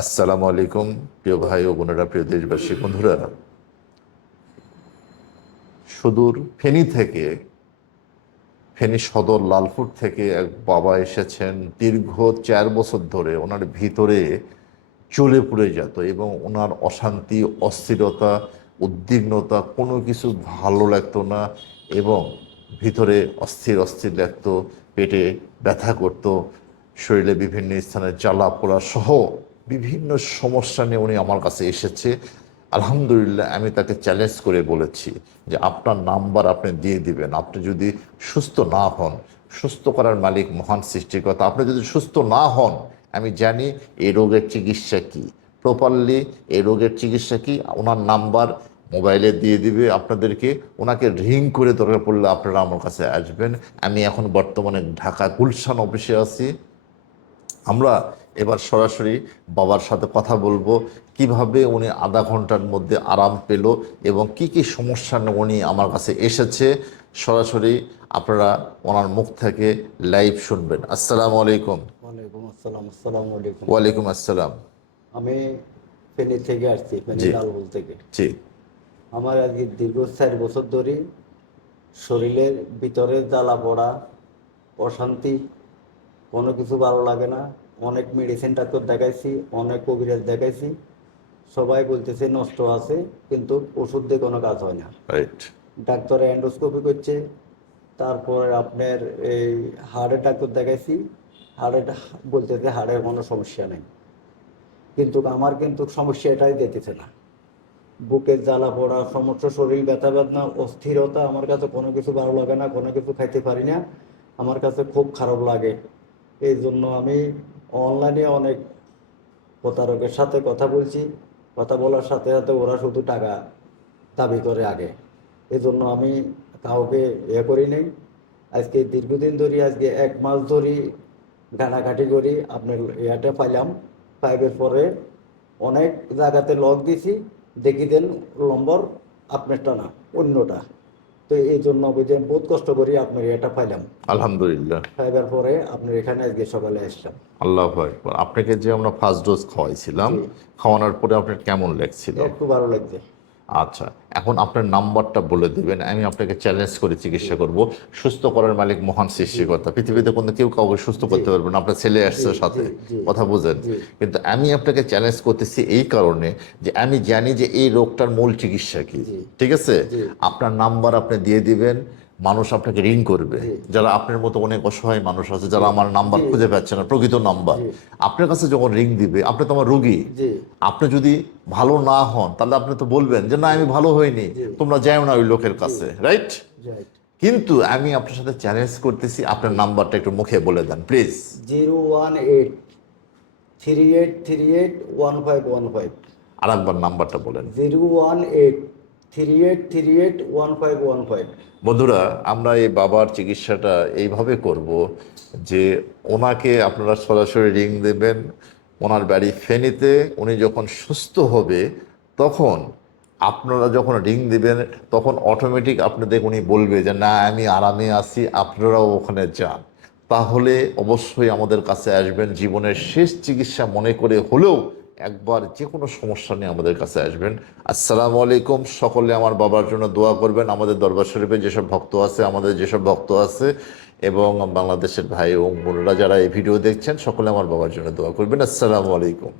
আসসালামু আলাইকুম, প্রিয় ভাই ও বোনেরা, প্রিয় দেশবাসী, বন্ধুরা। সুদূর ফেনী থেকে, ফেনী সদর লালপুর থেকে এক বাবা এসেছেন, দীর্ঘ চার বছর ধরে ওনার ভিতরে চলে পড়ে যেত এবং ওনার অশান্তি, অস্থিরতা, উদ্বিগ্নতা কোনো কিছু ভালো লাগতো না এবং ভিতরে অস্থির অস্থির লাগতো, পেটে ব্যথা করতো, শরীরে বিভিন্ন স্থানে জ্বালা পোড়া সহ বিভিন্ন সমস্যা নিয়ে উনি আমার কাছে এসেছে। আলহামদুলিল্লাহ, আমি তাকে চ্যালেঞ্জ করে বলেছি যে আপনার নাম্বার আপনি দিয়ে দিবেন। আপনি যদি সুস্থ না হন, সুস্থ করার মালিক মহান সৃষ্টিকর্তা, আপনি যদি সুস্থ না হন, আমি জানি এই রোগের চিকিৎসা কি। প্রপারলি এই রোগের চিকিৎসা কি? ওনার নাম্বার মোবাইলে দিয়ে দিবে আপনাদেরকে। ওনাকে রিং করে দরকার পড়লে আপনারা আমার কাছে আসবেন। আমি এখন বর্তমানে ঢাকা গুলশান অফিসে আছি। আমরা এবার সরাসরি বাবার সাথে কথা বলব। কীভাবে উনি আধা ঘণ্টার মধ্যে আরাম পেল এবং কি কি সমস্যা উনি আমার কাছে এসেছে সরাসরি আপনারা ওনার মুখ থেকে লাইভ শুনবেন। আসসালামু আলাইকুম। ওয়ালাইকুম আসসালাম আসসালামু আলাইকুম। ওয়ালাইকুম আসসালাম। আমি ফেনী থেকে আসছি ফেনী জি। লালবুল থেকে। জি। আমার আজকে দীর্ঘ চার বছর ধরে শরীরের ভিতরে জ্বালা পড়া অশান্তি কোনো কিছু ভালো লাগে না। অনেক মেডিসিন ডাক্তার দেখাইছি অনেক কবিরাজ দেখাইছি। সবাই বলতেছে নষ্ট আছে কিন্তু ওষুধ দিয়ে কোনো কাজ হয় না। রাইট ডাক্তার এন্ডোস্কোপি করছে তারপর আপনার এই হাড়ের ডাক্তার দেখাইছি হাড়ের বলতেছে হাড়ের কোনো সমস্যা নেই। কিন্তু আমার কিন্তু সমস্যা এটাই দিতেছে না। বুকের জ্বালা পড়া সমস্ত শরীর ব্যথা বেদনা অস্থিরতা আমার কাছে কোনো কিছু ভালো লাগে না কোনো কিছু খাইতে পারি না। আমার কাছে খুব খারাপ লাগে। এই জন্য আমি অনলাইনে অনেক প্রতারকের সাথে কথা বলছি, কথা বলার সাথে সাথে ওরা শুধু টাকা দাবি করে আগে। এজন্য আমি কাউকে ইয়ে করি নাই। আজকে দীর্ঘদিন ধরে, আজকে এক মাস ধরে ঘাটাঘাটি করি। আপনার ইয়াটা পাইলাম। পাইবের পরে অনেক জায়গাতে লক দিছি। দেখি দেন, নম্বর আপনারটা না, অন্যটা। তো এই জন্য বুঝে বহুত কষ্ট করি আপনার এটা পাইলাম। আলহামদুলিল্লাহ। পাইবার পরে আপনার এখানে আজকে সকালে আসলাম। আল্লাহ আপনাকে যে আমরা ফার্স্ট ডোজ খাওয়াইছিলাম খাওয়ানোর পরে আপনার কেমন লাগছিল? একটু ভালো লাগছে। আচ্ছা এখন আপনার নাম্বারটা বলে দেবেন আমি আপনাকে চ্যালেঞ্জ করে চিকিৎসা করব। সুস্থ করার মালিক মহান সৃষ্টিকর্তা। পৃথিবীতে কোনো কেউ কাউকে সুস্থ করতে পারবে না আপনার ছেলে আসছে সাথে। কথা বুঝেন। কিন্তু আমি আপনাকে চ্যালেঞ্জ করতেছি এই কারণে যে আমি জানি যে এই রোগটার মূল চিকিৎসা কি। ঠিক আছে? আপনার নাম্বার আপনি দিয়ে দিবেন মানুষ আপনাকে রিং করবে। যারা আপনার মতো অনেক অসহায় মানুষ আছে যারা আমার নাম্বার খুঁজে পাচ্ছে না প্রকৃত নাম্বার। আপনার কাছে যখন রিং দিবে আপনি তো আমার রুগী। আপনি যদি ভালো না হন তাহলে আপনি তো বলবেন যে না আমি ভালো হইনি। তোমরা যাও না ওই লোকের কাছে। রাইট কিন্তু আমি আপনার সাথে চ্যালেঞ্জ করতেছি আপনার নাম্বারটা একটু মুখে বলে দেন please zero one eight three eight three eight one five one five. আর একবার নাম্বারটা বলেন। Zero one eight three eight three eight five one five বন্ধুরা, আমরা এই বাবার চিকিৎসাটা এইভাবে করব যে ওনাকে আপনারা সরাসরি রিং দেবেন, ওনার বাড়ি ফেনীতে, উনি যখন সুস্থ হবে, তখন আপনারা যখন রিং দিবেন, তখন অটোমেটিক আপনাদের উনি বলবে যে, না, আমি আরামে আছি, আপনারাও ওখানে যান। তাহলে অবশ্যই আমাদের কাছে আসবেন। জীবনের শেষ চিকিৎসা মনে করে হলেও একবার যে কোনো সমস্যা নিয়ে আমাদের কাছে আসবেন। আসসালামু আলাইকুম। সকলে আমার বাবার জন্য দোয়া করবেন। আমাদের দরবার শরীফে যেসব ভক্ত আছে, আমাদের যেসব ভক্ত আছে এবং বাংলাদেশের ভাই ও বোনরা যারা এই ভিডিও দেখছেন, সকলে আমার বাবার জন্য দোয়া করবেন। আসসালামু আলাইকুম।